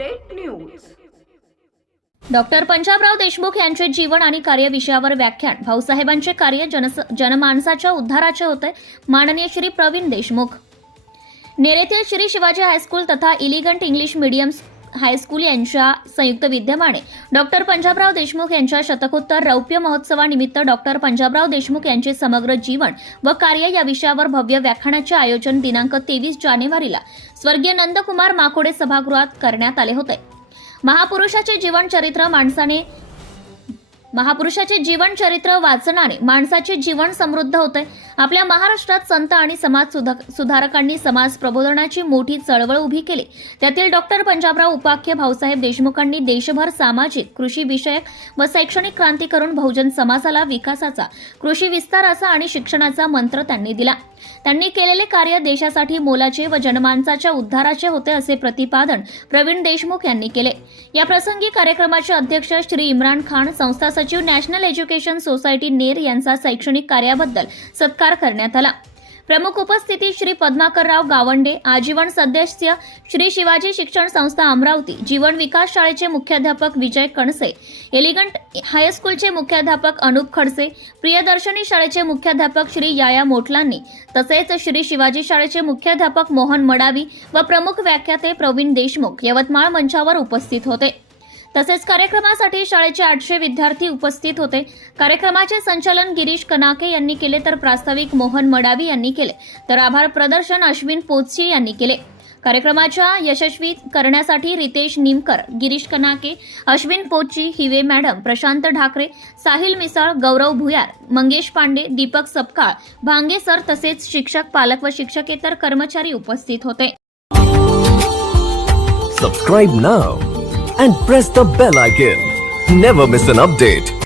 Update news. Doctor Panjabrao Deshmukh यांचे जीवन आणि कार्य विषयावर व्याख्यान. भाऊसाहेबांचे कार्य जनमानसाच्या उद्धाराचे होते. माननीय श्री प्रवीण देशमुख. नेरेतील श्री शिवाजी हायस्कूल तथा इलिगंट इंग्लिश मीडियम हायस्कूल यांच्या संयुक्त विद्यमाने डॉक्टर पंजाबराव देशमुख यांच्या शतकोत्तर रौप्य महोत्सवानिमित्त डॉक्टर पंजाबराव देशमुख यांचे समग्र जीवन व कार्य या विषयावर भव्य व्याख्यानाचे आयोजन दिनांक 23 जानेवारीला स्वर्गीय नंदकुमार माकोडे सभागृहात करण्यात आले होते. महापुरुषाचे जीवन चरित्र वाचनाने माणसाचे जीवन समृद्ध होते. आपल्या महाराष्ट्रात संत आणि समाज सुधारकांनी समाज प्रबोधनाची मोठी चळवळ उभी केली. त्यातील डॉक्टर पंजाबराव उपाख्य भाऊसाहेब देशमुखांनी देशभर सामाजिक, कृषी विषयक व शैक्षणिक क्रांती करून बहुजन समाजाला विकासाचा, कृषी विस्ताराचा आणि शिक्षणाचा मंत्र त्यांनी दिला. त्यांनी केलेले कार्य देशासाठी मोलाचे व जनमानसाच्या उद्धाराचे होते असे प्रतिपादन प्रवीण देशमुख यांनी केले. या प्रसंगी कार्यक्रमाचे अध्यक्ष श्री इम्रान खान, संस्था सचिव, नॅशनल एज्युकेशन सोसायटी नेर यांचा शैक्षणिक कार्याबद्दल सत्कार करण्यात आला. प्रमुख उपस्थिती श्री पद्माकरराव गावंडे, आजीवन सदस्य श्री शिवाजी शिक्षण संस्था अमरावती, जीवन विकास शाळेचे मुख्याध्यापक विजय कणसे, एलिगंट हायस्कूलचे मुख्याध्यापक अनुप खडसे, प्रियदर्शनी शाळेचे मुख्याध्यापक श्री याया मोटलांनी, तसेच श्री शिवाजी शाळेचे मुख्याध्यापक मोहन मडावी व प्रमुख व्याख्याते प्रवीण देशमुख यवतमाळ मंचावर उपस्थित होते. तसेच कार्यक्रमासाठी शाळेचे 800 विद्यार्थी उपस्थित होते. कार्यक्रमाचे संचालन गिरीश कनाके यांनी केले तर प्रास्ताविक मोहन मडावी यांनी केले तर आभार प्रदर्शन अश्विन पोचशी यांनी केले. कार्यक्रमाच्या यशस्वी करण्यासाठी रितेश निमकर, गिरीश कनाके, अश्विन पोचशी, हिवे मॅडम, प्रशांत ढाकरे, साहिल मिसाळ, गौरव भुयार, मंगेश पांडे, दीपक सपकाळ, भांगे सर तसेच शिक्षक, पालक व शिक्षकेतर कर्मचारी उपस्थित होते. Subscribe now and press the bell icon. Never miss an update.